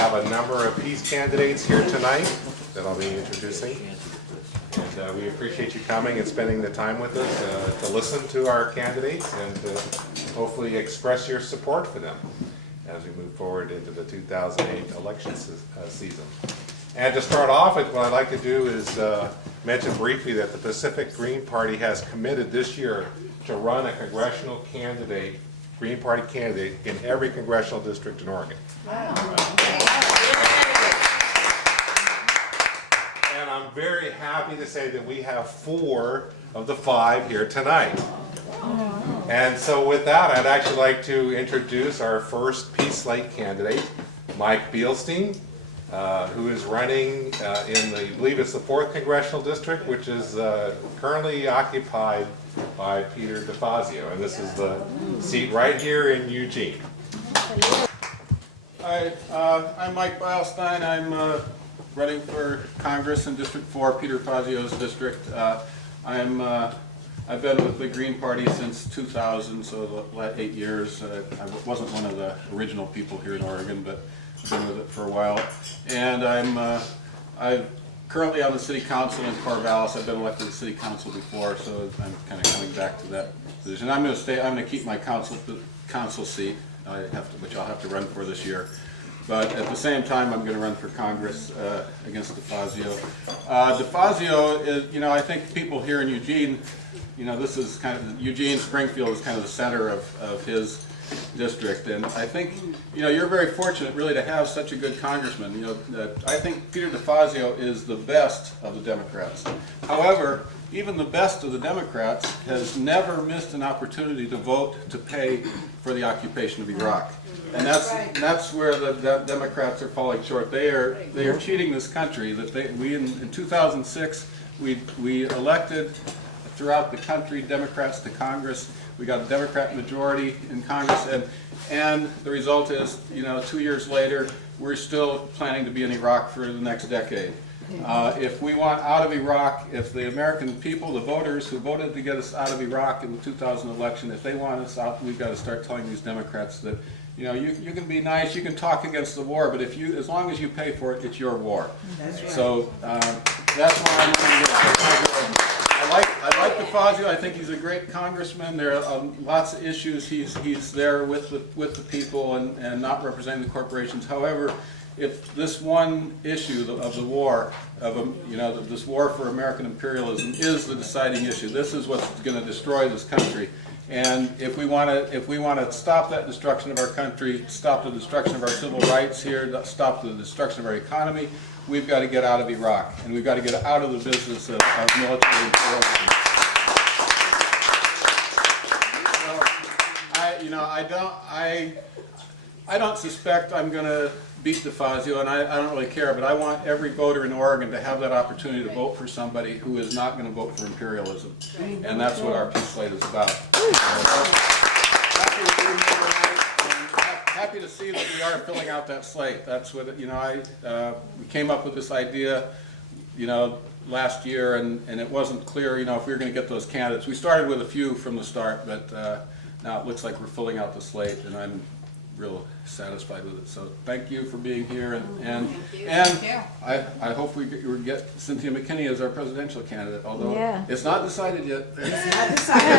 have a number of peace candidates here tonight that I'll be introducing. And we appreciate you coming and spending the time with us to listen to our candidates and to hopefully express your support for them as we move forward into the 2008 election season. And to start off, what I'd like to do is mention briefly that the Pacific Green Party has committed this year to run a congressional candidate, Green Party candidate, in every congressional district in Oregon. Wow. And I'm very happy to say that we have 4 of the 5 here tonight. And so with that, I'd actually like to introduce our first Peace Slate candidate, Mike Beilstein, who is running in the, I believe it's the 4th Congressional District, which is currently occupied by Peter DeFazio. And this is the seat right here in Eugene. Hi, I'm Mike Beilstein. I'm running for Congress in District 4, Peter DeFazio's district. I've been with the Green Party since 2000, so the last 8 years. I wasn't one of the original people here in Oregon, but I've been with it for a while. And I'm currently on the City Council in Corvallis. I've been elected to City Council before, so I'm kind of coming back to that position. I'm going to keep my council seat, which I'll have to run for this year. But at the same time, I'm going to run for Congress against DeFazio. DeFazio is, I think people here in Eugene, this is kind of, Eugene Springfield is kind of the center of his district. And I think, you're very fortunate really to have such a good congressman. I think Peter DeFazio is the best of the Democrats. However, even the best of the Democrats has never missed an opportunity to vote to pay for the occupation of Iraq. And that's where the Democrats are falling short. They are cheating this country. In 2006 we elected throughout the country Democrats to Congress. We got a Democrat majority in Congress, and the result is 2 years later we're still planning to be in Iraq for the next decade. If we want out of Iraq, if the American people, the voters who voted to get us out of Iraq in the 2000 election, if they want us out, we've got to start telling these Democrats that, you can be nice, you can talk against the war, but as long as you pay for it, it's your war. That's right. So that's why I'm going to I like DeFazio. I think he's a great congressman. There are lots of issues. He's there with the people and not representing the corporations. However, if this one issue of the war, this war for American imperialism is the deciding issue, this is what's going to destroy this country. And if we want to stop that destruction of our country, stop the destruction of our civil rights here, stop the destruction of our economy, we've got to get out of Iraq, and we've got to get out of the business of military imperialism. I don't suspect I'm going to beat DeFazio, and I don't really care, but I want every voter in Oregon to have that opportunity to vote for somebody who is not going to vote for imperialism. And that's what our Peace Slate is about. Happy to see that we are filling out that slate. That's what, we came up with this idea, last year, and it wasn't clear, if we were going to get those candidates. We started with a few from the start, but now it looks like we're filling out the slate, and I'm real satisfied with it. So thank you for being here, and I hope we get Cynthia McKinney as our presidential candidate, although it's not decided yet. It's not decided.